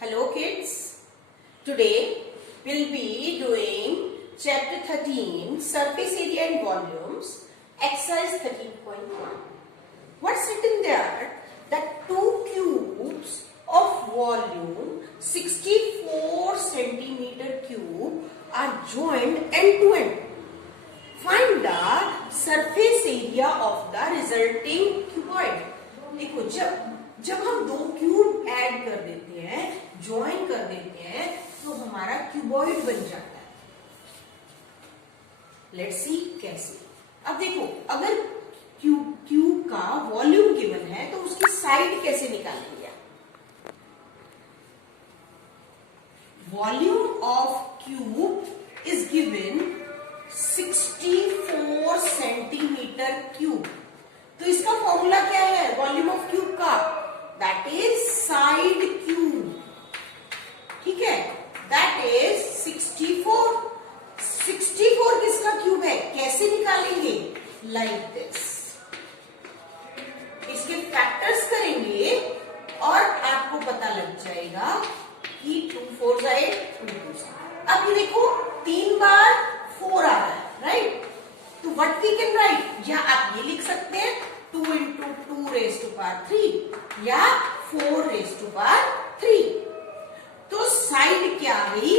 Hello kids, today we'll be doing chapter 13 surface area and volumes exercise 13.1. What's written there? That two cubes of volume 64 centimeter cube are joined end to end. Find the surface area of the resulting cuboid. देखो जब हम दो cube add कर देते हैं, join कर देते हैं, तो हमारा क्यूबॉइड बन जाता है. लेट्स सी कैसे. अब देखो, अगर क्यूब का वॉल्यूम गिवन है तो उसकी साइड कैसे निकालेंगे. Volume of cube is given 64 centimetre cube. तो इसका फॉर्मूला क्या है वॉल्यूम ऑफ क्यूब का? That is side cube. ठीक है, दैट इज 64. 64 किसका क्यूब है? कैसे निकालेंगे? Like this. इसके फैक्टर्स करेंगे और आपको पता लग जाएगा कि 2 4 8 2 2. अब ये देखो 3 बार 4 आ रहा है, राइट? तो व्हाट वी कैन राइट, या आप ये लिख सकते हैं 2 into 2 raised to power 3 या 4 raised to power 3. तो साइड क्या है?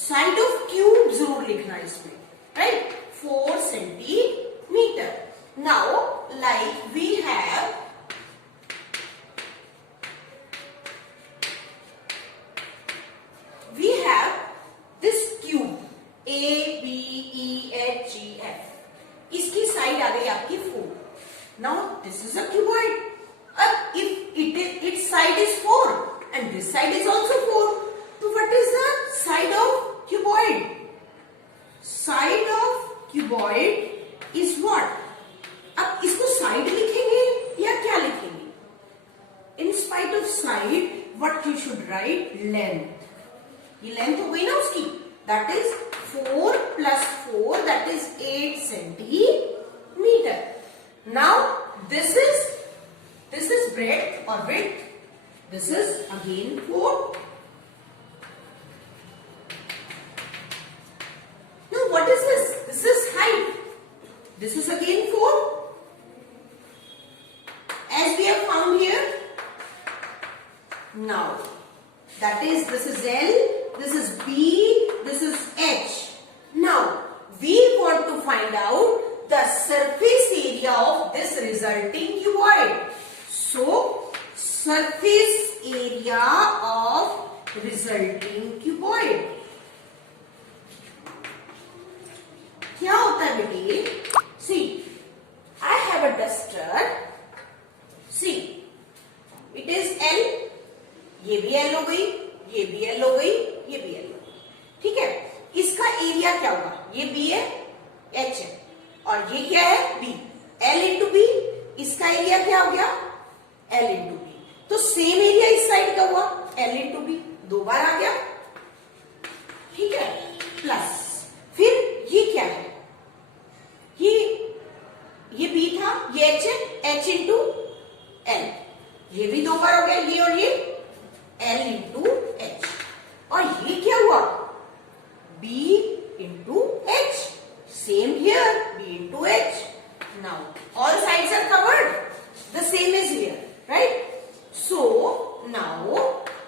साइड ऑफ क्यूब जरूर लिखना इसमें, right? 4 centimetre. Now like we have this cube A, B, E, H, G, F. इसकी साइड आ गई आपकी 4. Now this is a cuboid. अब if its side is 4 and this side is also 4, तो what is the side of cuboid? Side of cuboid is what? अब इसको side लिखेंगे या क्या लिखेंगे? In spite of side, what you should write? Length. ये length हो गई ना उसकी. That is 4 plus 4, that is 8 centimeter. Now this is breadth or width. This is again 4. Now what is this? This is height. This is again 4. As we have found here. Now that is, this is L, this is B, this is H. Now we want to find out the surface area of this resulting cuboid. So surface area of resulting cuboid क्या होता है बेटे? See, I have a duster. See, it is L. ये भी L हो गई, ये भी L हो गई, ये भी L हो गई. ठीक है, इसका एरिया क्या होगा? ये B है, H है, और ये क्या है? B. L into B. इसका एरिया क्या हो गया? L into B. तो सेम एरिया इस साइड का हुआ, L into B. 2 बार आ गया. ठीक है, प्लस फिर ये क्या है? ये B था, ये H है, H into L. ये भी 2 बार हो गया, ये और ये L into H. और ये क्या हुआ? B into H. Same here, B into H. Now all sides are covered. The same is here, right? So now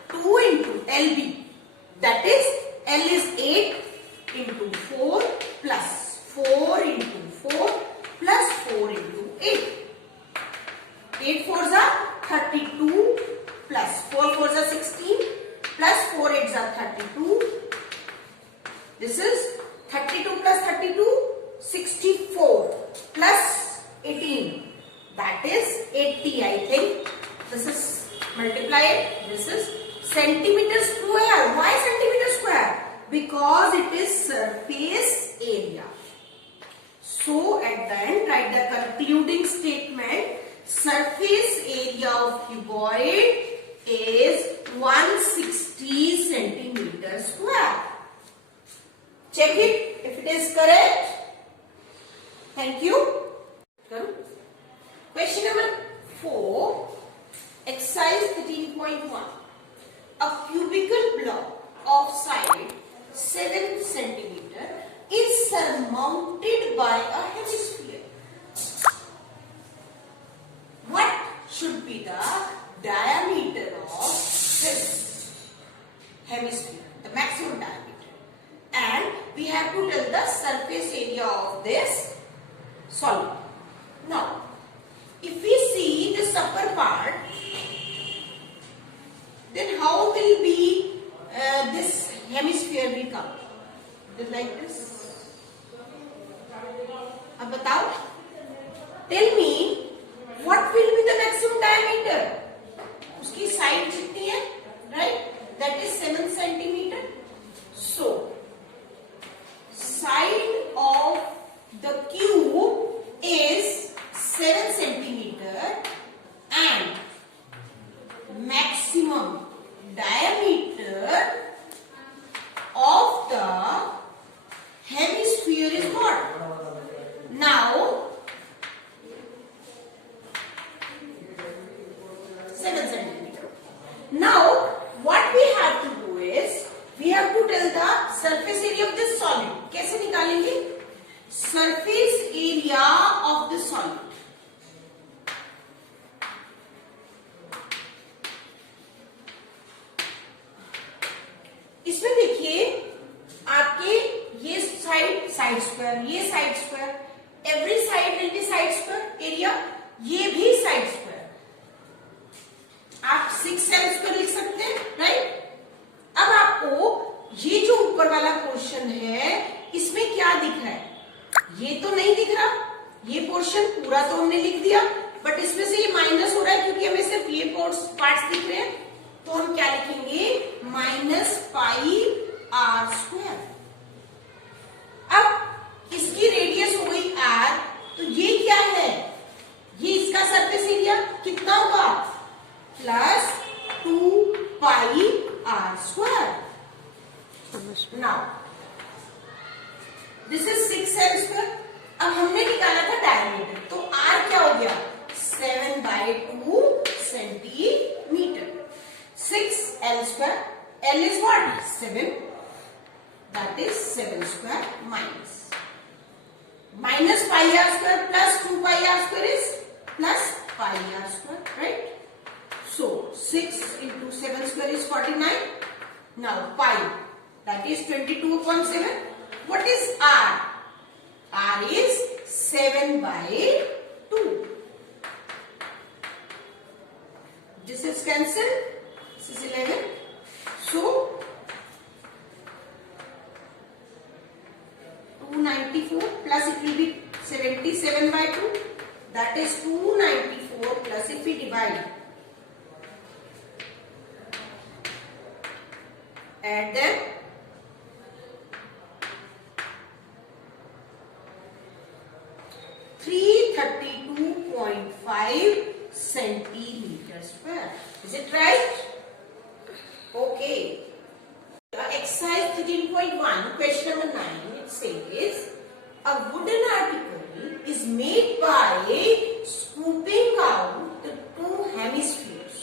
2 into LB. That is L is 8 into 4 plus 4 into 4 plus 4 into 8. 8 4s are 32 plus 4 4s are 16 plus 4 8s are 32. This is 32 plus 32, 64 plus 18. That is 80, I think. This is multiplied. This is centimeter square. Why centimeter square? Because it is surface area. So at the end, write the concluding statement. Surface area of cuboid is 160 centimeter square. Check it if it is correct. Thank you. Question number 4, exercise 13.1. a cubical block of side 7 centimeter is surmounted by a hemisphere. What should be the diameter of this hemisphere, the maximum diameter? And we have to tell the surface area of this solid. Now, if we see this upper part, then how will be this hemisphere will come? Just like this. अब बताओ, tell me what will be the maximum diameter? उसकी side कितनी है? Right? That is 7 centimeter. So, side of the cube is 7 centimeter and maximum diameter of the hemisphere is what? Now, 7 centimeter. Now, what we have to do is, we have to tell the surface area of this solid. कैसे निकालेंगे? Surface area of the solid. इसमें देखिए आपके ये side square, ये side square, every side will be side square area, ये भी side square, आप 6 साइड स्क्वायर लिख सकते हैं, राइट? अब आपको ये जो ऊपर वाला पोर्शन है इसमें क्या दिख रहा है? ये तो नहीं दिख रहा, ये पोर्शन पूरा तो हमने लिख दिया, बट इसमें से ये माइनस हो रहा है क्योंकि हमें सिर्फ ये पार्ट्स दिख रहे हैं, तो हम क्या लिखेंगे? Minus pi r square. अब इसकी रेडियस हो गई आर, तो ये क्या है? ये इसका सरफेस एरिया कितना होगा? Plus 2 pi r square. Now this is 6 l square. अब हमने निकाला था डायमीटर, तो आर क्या हो गया? 7/2 centimetre. 6L square. L is what? 7. That is 7 square minus pi r square plus 2 pi r square is plus pi r square, right? So 6 into 7 square is 49. Now pi, that is 22/7. What is r? R is 7/2. This is cancelled. This is 11. So 294 plus it will be 77/2. That is 294 plus if we divide, add them, (332.5 centimeter square). Is it right? Okay. Exercise 13.1, question number 9. It says a wooden article is made by scooping out the 2 hemispheres.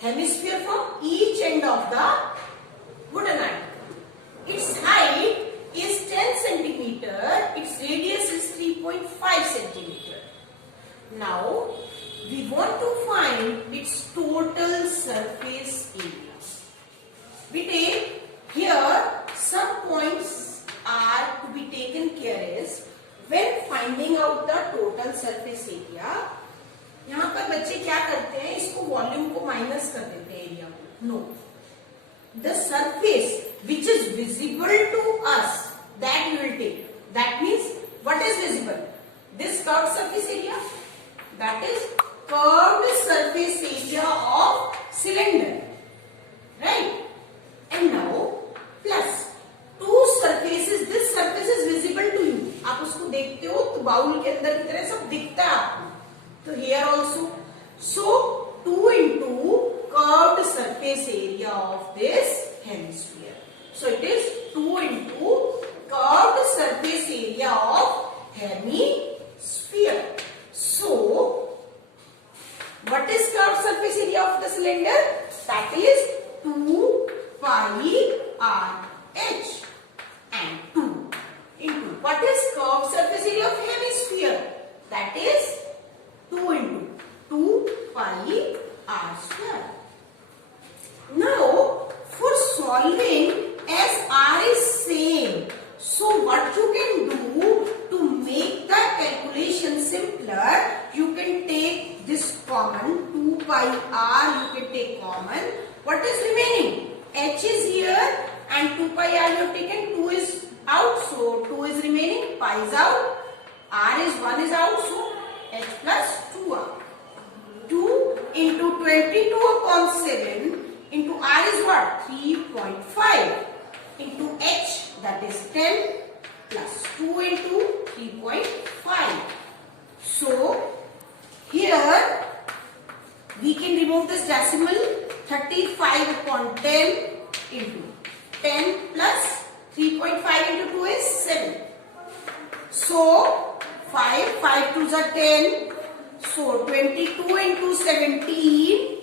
Hemisphere from each end of the wooden article. Its height is 10 centimeter. Its radius is 3.5 centimeter. Now we want to find its total surface area. We take here some points are to be taken care is when finding out the total surface area. यहाँ पर बच्चे क्या करते हैं? इसको volume को minus कर देते हैं एरिया को। No, the surface which is visible to us, that you will take. That means what is visible? This curved surface area, that is curved surface area of cylinder, right? And now plus 2 surfaces, this surface is visible to you. आप उसको देखते हो तो bowl के अंदर की तरह सब दिखता है आपको, तो here also. So 2 into curved surface area of this hemisphere. So it is 2 into curved surface area of hemisphere. So what is curved surface area of the cylinder? That is 2 pi RH and 2 into what is curved surface area of hemisphere? That is 2 into 2 pi r square. Now for solving, as r is same, so what you can do to make the calculation simpler, you can take this common 2 pi r, you can take common. What is remaining? H is here and 2 pi r you have taken, 2 is out, so 2 is remaining, pi is out, r is 1 is out, so h plus 2r. 2 into 22 upon 7 into r is what? 3.5 into h, that is 10 plus 2 into 3.5. So here we can remove this decimal, 35 upon 10 into 10 plus 3.5 into 2 is 7. So 5 2s are 10. So 22 into 17.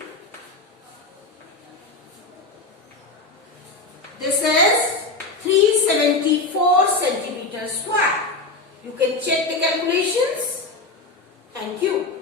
This is 374 centimeters square. You can check the calculations. Thank you.